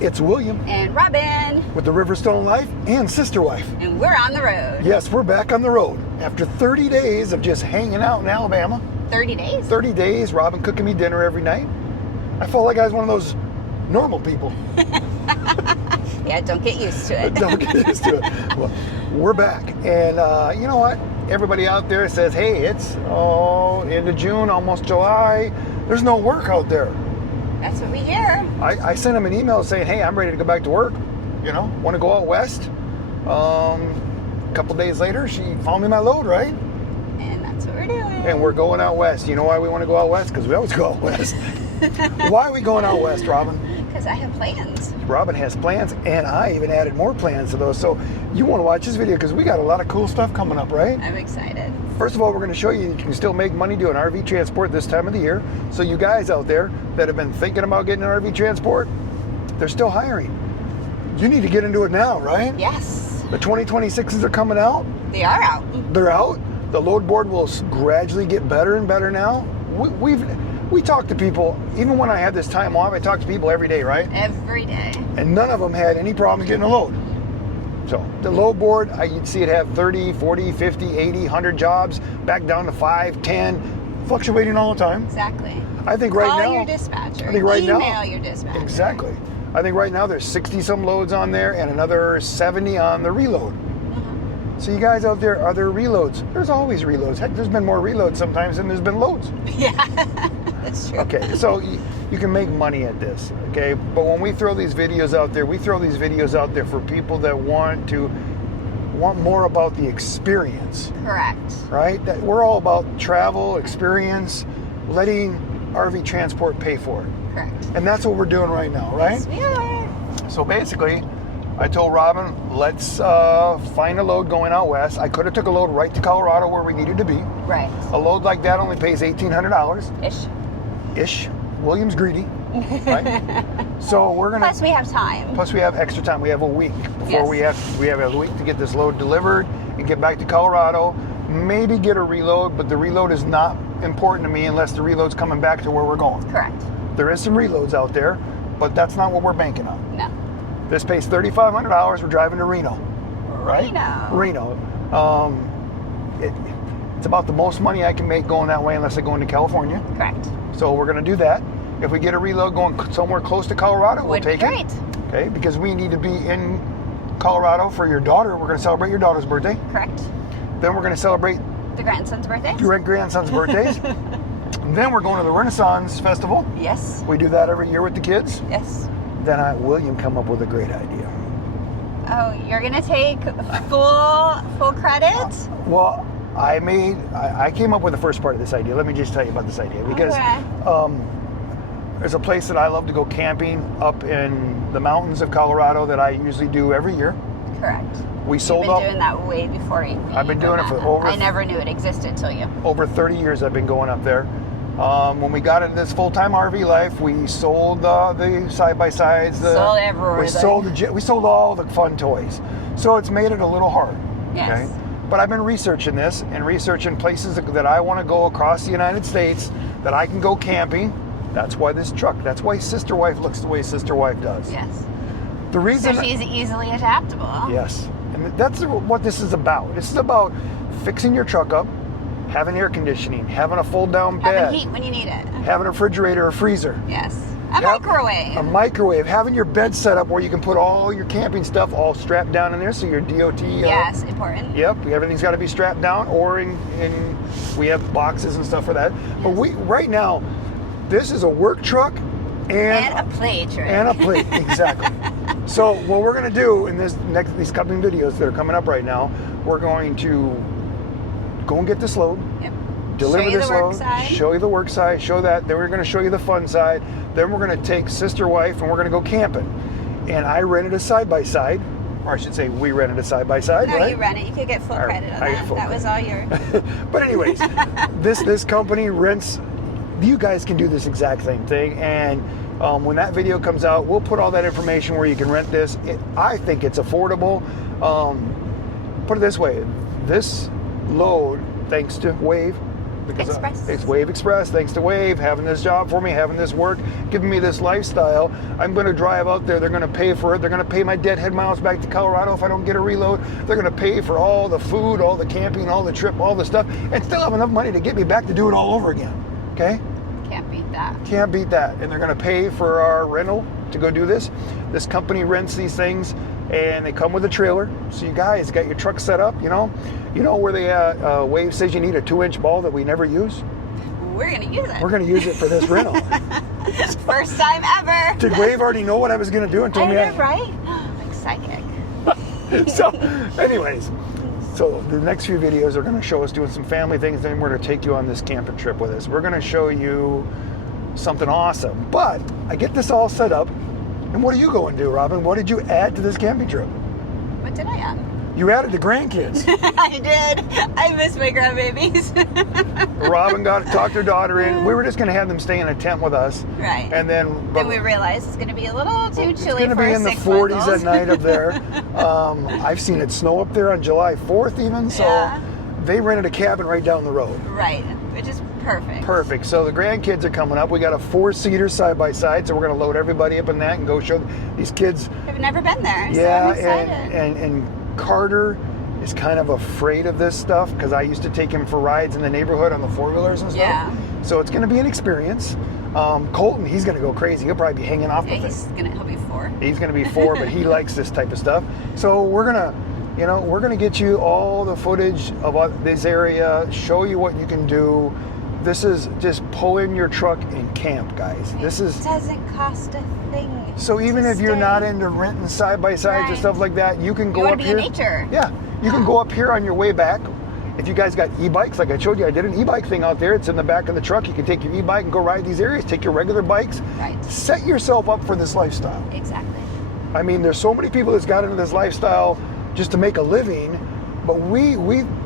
It's William. And Robin. With the Riverstone Life and Sister Wife. And we're on the road. Yes, we're back on the road. After 30 days of just hanging out in Alabama. 30 days? 30 days, Robin cooking me dinner every night. I felt like I was one of those normal people. Yeah, don't get used to it. Don't get used to it. Well, we're back. And you know what? Everybody out there says, hey, it's end of June, almost July. There's no work out there. That's what we hear. I sent him an email saying, hey, I'm ready to go back to work. You know, want to go out west. A couple days later, she found me my load, right? And that's what we're doing. And we're going out west. You know why we want to go out west? Because we always go out west. Why are we going out west, Robin? Because I have plans. Robin has plans, and I even added more plans to those. So you want to watch this video because we got a lot of cool stuff coming up, right? I'm excited. First of all, we're going to show you can still make money doing RV transport this time of the year. So you guys out there that have been thinking about getting an RV transport, they're still hiring. You need to get into it now, right? Yes. The 2026s are coming out. They are out. They're out. The load board will gradually get better and better now. We talk to people, even when I had this time off, I talk to people every day, right? Every day. And none of them had any problems getting a load. So the load board, you'd see it have 30, 40, 50, 80, 100 jobs, back down to 5, 10, fluctuating all the time. Exactly. I think right now... Call your dispatcher. I think right Email now, your dispatcher. Exactly. I think right now there's 60-some loads on there and another 70 on the reload. So you guys out there, are there reloads? There's always reloads. Heck, there's been more reloads sometimes than there's been loads. Yeah, that's true. Okay, so you can make money at this, okay? But when we throw these videos out there, we throw these videos out there for people that want more about the experience. Correct. Right? That we're all about travel, experience, letting RV transport pay for it. Correct. And that's what we're doing right now, right? Yes, we are. So basically, I told Robin, let's find a load going out west. I could have took a load right to Colorado where we needed to be. Right. A load like that only pays $1,800. Ish. William's greedy, right? So we're gonna. Plus we have time. Plus we have extra time. We have a week before Yes. we have a week to get this load delivered and get back to Colorado. Maybe get a reload, but the reload is not important to me unless the reload's coming back to where we're going. Correct. There is some reloads out there, but that's not what we're banking on. No. This pays $3,500. We're driving to Reno. Right? Reno. It's about the most money I can make going that way unless I go into California. Correct. So we're going to do that. If we get a reload going somewhere close to Colorado, we'll take Great. it. Okay, because we need to be in Colorado for your daughter. We're going to celebrate your daughter's birthday. Correct. Then we're going to celebrate The grandson's birthday. your grandson's birthdays. Then we're going to the Renaissance Festival. Yes. We do that every year with the kids. Yes. Then William come up with a great idea. Oh, you're gonna take full credit? Well, I came up with the first part of this idea. Let me just tell you about this idea because there's a place that I love to go camping up in the mountains of Colorado that I usually do every year. Correct. We sold You've been doing that way before you. I've been doing it for over. I never knew it existed till you. Over 30 years I've been going up there. When we got into this full-time RV life, we sold the side-by-sides. Sold everything. We sold all the fun toys. So it's made it a little hard. Yes. Okay? But I've been researching this and researching places that I want to go across the United States that I can go camping. That's why this truck, that's why Sister Wife looks the way Sister Wife does. Yes. The reason. So she's easily adaptable. Yes. And that's what this is about. This is about fixing your truck up, having air conditioning, having a fold-down bed. Having heat when you need it. Having a refrigerator, a freezer. Yes. A microwave. Having your bed set up where you can put all your camping stuff all strapped down in there so your DOT... yes, important. Yep, everything's got to be strapped down, or we have boxes and stuff for that. Yes. But right now, this is a work truck and a play truck. And a plate, exactly. So what we're going to do in these coming videos that are coming up right now, we're going to go and get this load. Yep. Deliver this load, side. show you the work side, show that. Then we're going to show you the fun side. Then we're going to take Sister Wife and we're going to go camping. And I rented a side-by-side, or I should say we rented a side-by-side, no, right? You rented. You could get full credit on that. That was all yours. But anyways, this company rents, you guys can do this exact same thing. And when that video comes out, we'll put all that information where you can rent this. I think it's affordable. Put it this way, this load, thanks to Wave, because Express. it's Wave Express. Thanks to Wave having this job for me, having this work, giving me this lifestyle. I'm going to drive out there. They're going to pay for it. They're going to pay my deadhead miles back to Colorado if I don't get a reload. They're going to pay for all the food, all the camping, all the trip, all the stuff, and still have enough money to get me back to do it all over again. Okay? Can't beat that. Can't beat that. And they're going to pay for our rental to go do this. This company rents these things, and they come with a trailer. So you guys got your truck set up, you know where the Wave says you need a 2-inch ball that we never use? We're going to use it. We're going to use it for this rental. First time ever. Did Wave already know what I was going to do and told me? Right? Like psychic. So, anyways, so the next few videos are going to show us doing some family things. Then we're going to take you on this camping trip with us. We're going to show you something awesome. But I get this all set up. And what are you going to do, Robin? What did you add to this camping trip? What did I add? You added the grandkids. I did. I miss my grandbabies. Robin talked her daughter in. We were just going to have them stay in a tent with us. Right. And then we realized it's going to be a little too chilly for It's going to be in the 40s at night up there. I've seen it snow up there on July 4th even. So they rented a cabin right down the road. Right. Which is perfect. Perfect. So the grandkids are coming up. We got a 4-seater side by side. So we're going to load everybody up in that and go show these kids. I've never been there. Yeah. So I'm excited. And Carter is kind of afraid of this stuff because I used to take him for rides in the neighborhood on the 4-wheelers and stuff. Yeah. So it's going to be an experience. Colton, he's going to go crazy. He'll probably be hanging off the thing. He'll be 4. He's going to be 4, but he likes this type of stuff. So we're going to get you all the footage of this area, show you what you can do. This is just pull in your truck and camp, guys. It doesn't cost a thing. So even if you're not into renting side-by-sides or stuff like that, you can go up here. You want to be in nature. Yeah. You can go up here on your way back. If you guys got e-bikes, like I showed you, I did an e-bike thing out there. It's in the back of the truck. You can take your e-bike and go ride these areas. Take your regular bikes. Right. Set yourself up for this lifestyle. Exactly. I mean, there's so many people that's got into this lifestyle just to make a living, but we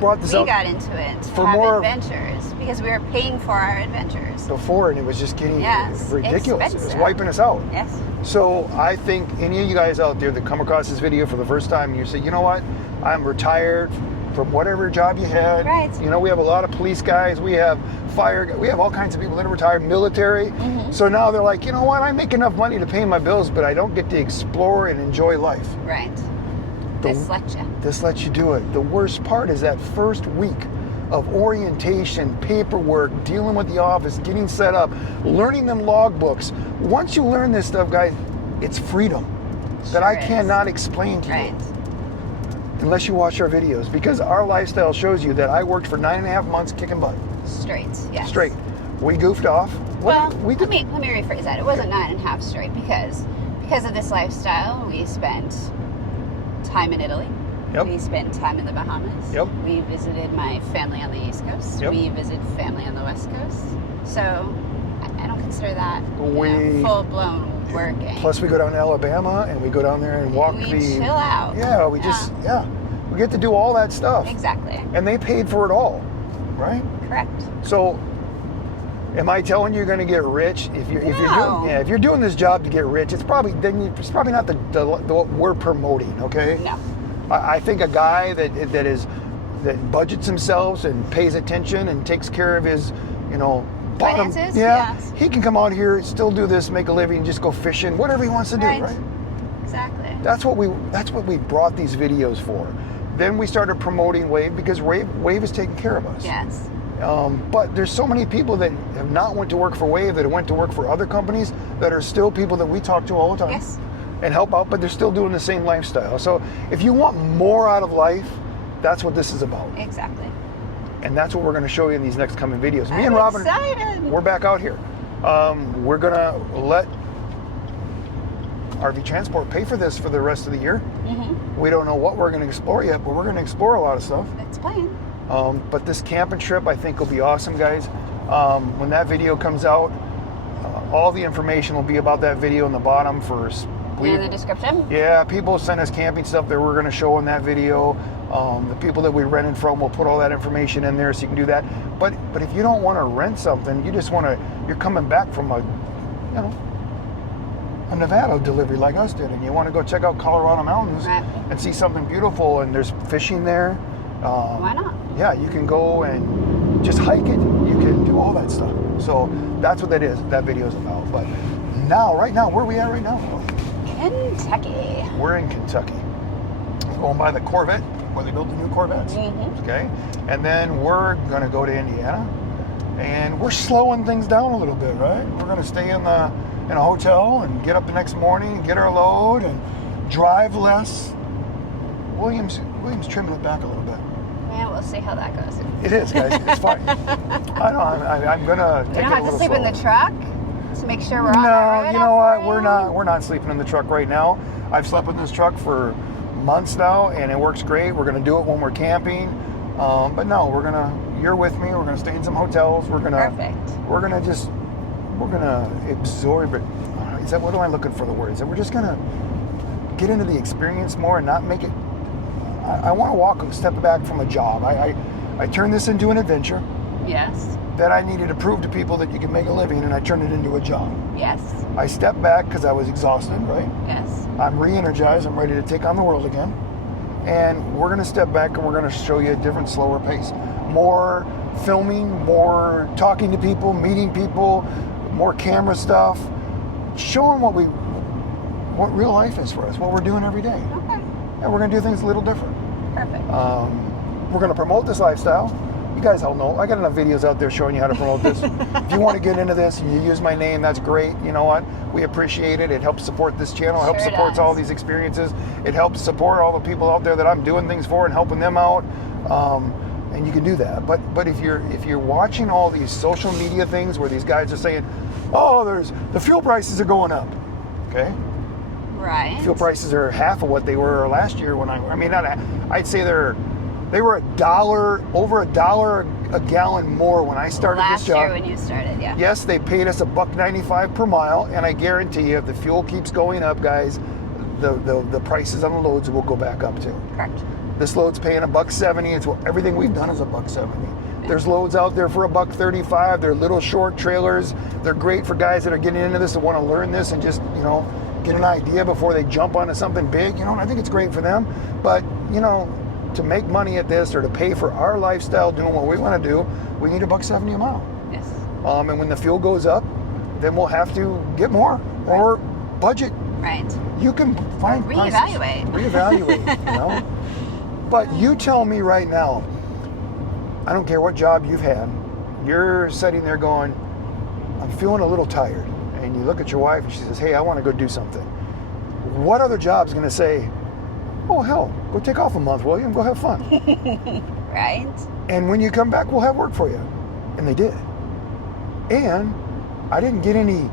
brought this out. We got into it to for have more adventures because we were paying for our adventures. Before, and it was just getting ridiculous. Expensive. It was wiping us out. Yes. So I think any of you guys out there that come across this video for the first time and you say, you know what, I'm retired from whatever job you had. Right. You know, we have a lot of police guys, we have fire guys, we have all kinds of people that are retired, military. Mm-hmm. So now they're like, you know what, I make enough money to pay my bills, but I don't get to explore and enjoy life. Right. This lets you. This lets you do it. The worst part is that first week of orientation, paperwork, dealing with the office, getting set up, learning them logbooks. Once you learn this stuff, guys, it's freedom that I cannot explain to you unless you watch our videos, because our lifestyle shows you that I worked for 9.5 months kicking butt. Straight, yes. Straight. We goofed off. Let me rephrase that. It wasn't 9.5 straight because of this lifestyle, we spent time in Italy. Yep. We spent time in the Bahamas. Yep. We visited my family on the East Coast. Yep. We visited family on the West Coast. So I don't consider that full-blown working. Plus we go down to Alabama and we go down there and walk we chill out. Yeah, we get to do all that stuff. Exactly. And they paid for it all, right? Correct. So am I telling you you're going to get rich if you're doing this job to get rich? It's probably not the what we're promoting, okay? No. I think a guy that budgets himself and pays attention and takes care of his, bottom, finances. yes. He can come out here, still do this, make a living, just go fishing, whatever he wants to do, right? Exactly. That's what we brought these videos for. Then we started promoting Wave because Wave is taking care of us. Yes. But there's so many people that have not went to work for Wave, that went to work for other companies, that are still people that we talk to all the time. Yes. And help out, but they're still doing the same lifestyle. So if you want more out of life, that's what this is about. Exactly. And that's what we're going to show you in these next coming videos. Me I'm and Robin, excited. we're back out here. We're going to let RV Transport pay for this for the rest of the year. Mm-hmm. We don't know what we're going to explore yet, but we're going to explore a lot of stuff. That's fine. But this camping trip, I think, will be awesome, guys. When that video comes out, all the information will be about that video in the bottom first. In the description? Yeah, people send us camping stuff that we're going to show in that video. The people that we rented from, will put all that information in there so you can do that. But if you don't want to rent something, you just want to, you're coming back from a Nevada delivery like us did, and you want to go check out Colorado mountains and see something beautiful, and there's fishing there. Why not? Yeah, you can go and just hike it. You you can do all that stuff. So that's what that video is about. But right now, where are we at right now? Kentucky. We're in Kentucky. Going by the Corvette, where they built the new Corvettes. Mm-hmm. Okay. And then we're going to go to Indiana. And we're slowing things down a little bit, right? We're going to stay in a hotel and get up the next morning, get our load, and drive less. William's trimming it back a little bit. Yeah, we'll see how that goes. It is, guys. It's fine. I know. I'm gonna take it a little slower. We don't have to sleep in the truck to make sure we're on our road. No, you know what? We're not sleeping in the truck right now. I've slept in this truck for months now, and it works great. We're gonna do it when we're camping. But no, you're with me. We're gonna stay in some hotels. Perfect. We're gonna absorb it. What am I looking for the word? Is that we're just gonna get into the experience more and not make it. I want to walk a step back from a job. I turned this into an adventure. Yes. That I needed to prove to people that you can make a living, and I turned it into a job. Yes. I stepped back because I was exhausted, right? Yes. I'm re-energized. I'm ready to take on the world again. And we're going to step back and we're going to show you a different, slower pace. More filming, more talking to people, meeting people, more camera stuff, showing what real life is for us, what we're doing every day. Okay. And we're going to do things a little different. Perfect. We're going to promote this lifestyle. You guys all know. I got enough videos out there showing you how to promote this. If you want to get into this and you use my name, that's great. You know what? We appreciate it. It helps support this channel. It helps support all these experiences. It helps support all the people out there that I'm doing things for and helping them out. And you can do that. But if you're watching all these social media things where these guys are saying, "Oh, the fuel prices are going up," okay? Right. Fuel prices are half of what they were last year I'd say they were over $1 a gallon more when I started this job. Last year when you started, yeah. Yes, they paid us $1.95 per mile, and I guarantee you, if the fuel keeps going up, guys, the prices on the loads will go back up too. Correct. This load's paying $1.70. Everything we've done is $1.70. There's loads out there for $1.35. They're little short trailers. They're great for guys that are getting into this and want to learn this and just get an idea before they jump onto something big. And I think it's great for them. But to make money at this or to pay for our lifestyle doing what we want to do, we need $1.70 a mile. Yes. And when the fuel goes up, then we'll have to get more or budget. Right. You can find reevaluate. Reevaluate. But you tell me right now, I don't care what job you've had, you're sitting there going, I'm feeling a little tired. And you look at your wife and she says, hey, I want to go do something. What other job's going to say, oh, hell, go take off a month, William, go have fun. Right. And when you come back, we'll have work for you. And they did. And I didn't get any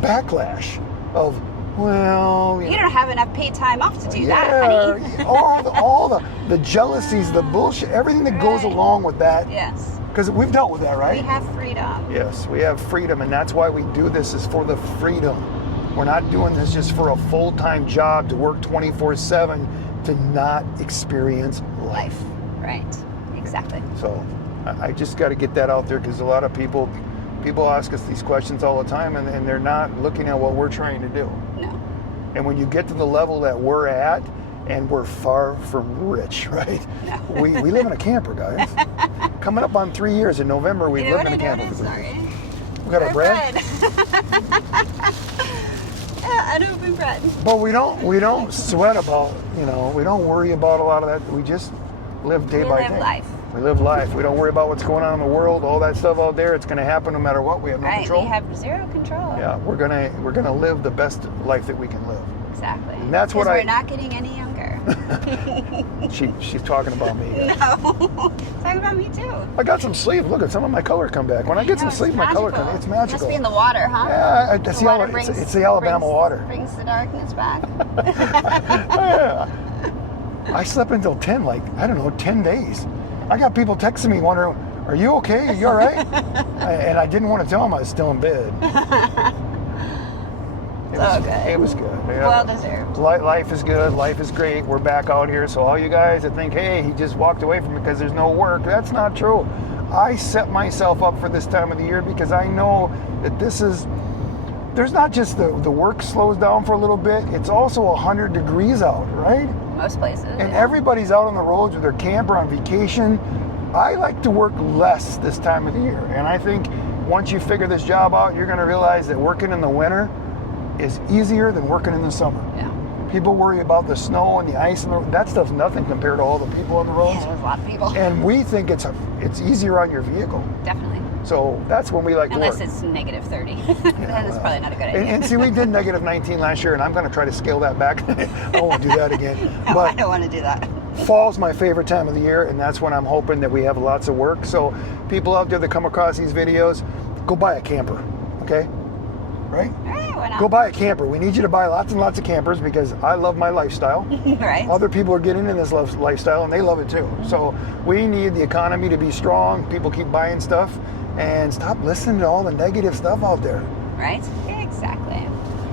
backlash of, well... You don't have enough paid time off to do that, honey. all the jealousies, the bullshit, everything that goes along with that. Yes. Because we've dealt with that, right? We have freedom. Yes, we have freedom, and that's why we do this, is for the freedom. We're not doing this just for a full-time job to work 24/7 to not experience life. Right, exactly. So I just got to get that out there, because a lot of people ask us these questions all the time, and they're not looking at what we're trying to do. No. And when you get to the level that we're at, and we're far from rich, right? No. We live in a camper, guys. Coming up on 3 years in November, we've lived in a camper for 3 years. We got our bread. Yeah, unopened bread. But we don't sweat about, we don't worry about a lot of that. We just live day by day. We live life. We live life. We don't worry about what's going on in the world, all that stuff out there. It's going to happen no matter what. We have no control. We have zero control. Yeah, we're gonna live the best life that we can live. Exactly. And that's what we're not getting any younger. She's talking about me. No, talking about me too. I got some sleep. Look at some of my color come back. When I get some sleep, my color comes. It's magical. Must be in the water, huh? Yeah, it's the Alabama water. Brings the darkness back. Yeah. I slept until 10 days. I got people texting me wondering, are you okay? Are you all right? And I didn't want to tell them I was still in bed. It was good. Yeah. Well deserved. Life is good. Life is great. We're back out here. So all you guys that think, hey, he just walked away from it because there's no work, that's not true. I set myself up for this time of the year because I know that there's not just the work slows down for a little bit. It's also 100 degrees out, right? Most places. And everybody's out on the roads with their camper on vacation. I like to work less this time of the year. And I think once you figure this job out, you're going to realize that working in the winter is easier than working in the summer. Yeah. People worry about the snow and the ice, and that stuff's nothing compared to all the people on the roads. Yeah, there's a lot of people. And we think it's easier on your vehicle. Definitely. So that's when we like to work. Unless it's negative 30. Then it's probably not a good idea. And see, we did negative 19 last year, and I'm going to try to scale that back. I won't do that again. No, But I don't want to do that. fall's my favorite time of the year, and that's when I'm hoping that we have lots of work. So people out there that come across these videos, go buy a camper, okay? Right? All right, why not? Go buy a camper. We need you to buy lots and lots of campers because I love my lifestyle. Right. Other people are getting into this lifestyle, and they love it too. So we need the economy to be strong. People keep buying stuff, and stop listening to all the negative stuff out there. Right? Exactly.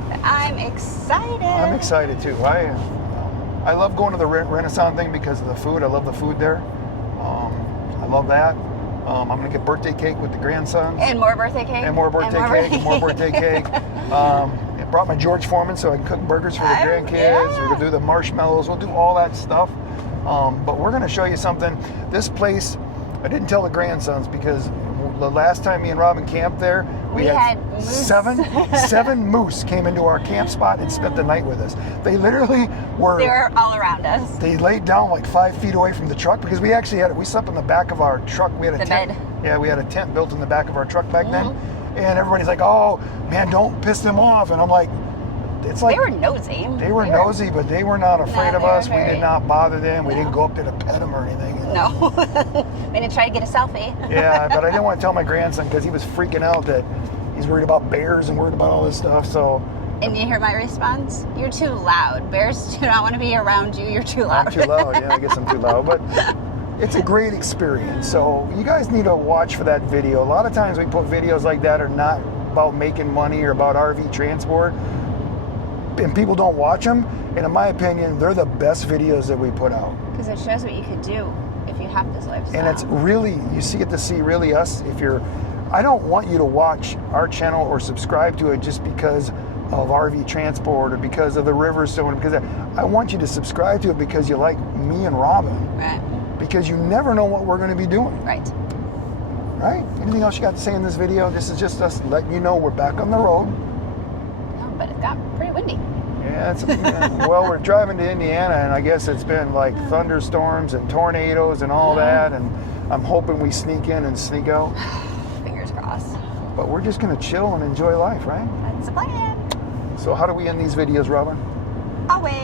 But I'm excited. I'm excited too. I love going to the Renaissance thing because of the food. I love the food there. I love that. I'm going to get birthday cake with the grandsons. And more birthday cake. And more birthday cake. And more birthday cake. I brought my George Foreman so I can cook burgers for the grandkids. Yeah. We're going to do the marshmallows. We'll do all that stuff. But we're going to show you something. This place, I didn't tell the grandsons because the last time me and Robin camped there, we had moose. seven moose came into our camp spot and spent the night with us. They literally were... They were all around us. They laid down like 5 feet away from the truck because we actually we slept in the back of our truck. We had a tent. Bed. Yeah, we had a tent built in the back of our truck back then. And everybody's like, oh, man, don't piss them off. And I'm like, it's like... They were nosy. They were nosy, but they were not afraid of they were us. We very- did not bother them. We No. didn't go up there to pet them or anything. No. We didn't try to get a selfie. Yeah, but I didn't want to tell my grandson because he was freaking out that he's worried about bears and worried about all this stuff. So And you hear my response? You're too loud. Bears do not want to be around you. You're too loud. I'm too loud. Yeah, I guess I'm too loud. But it's a great experience. So you guys need to watch for that video. A lot of times we put videos like that are not about making money or about RV transport. And people don't watch them. And in my opinion, they're the best videos that we put out. Because it shows what you could do if you have this lifestyle. And it's really, you get to see really us. I don't want you to watch our channel or subscribe to it just because of RV transport or because of the Riverstone. Because I want you to subscribe to it because you like me and Robin. Right. Because you never know what we're going to be doing. Right. Right? Anything else you got to say in this video? This is just us letting you know we're back on the road. No, but it got pretty windy. Yeah, well, we're driving to Indiana, and I guess it's been like thunderstorms and tornadoes and all that, and I'm hoping we sneak in and sneak out. Fingers crossed. But we're just going to chill and enjoy life, right? That's the plan. So how do we end these videos, Robin? Always.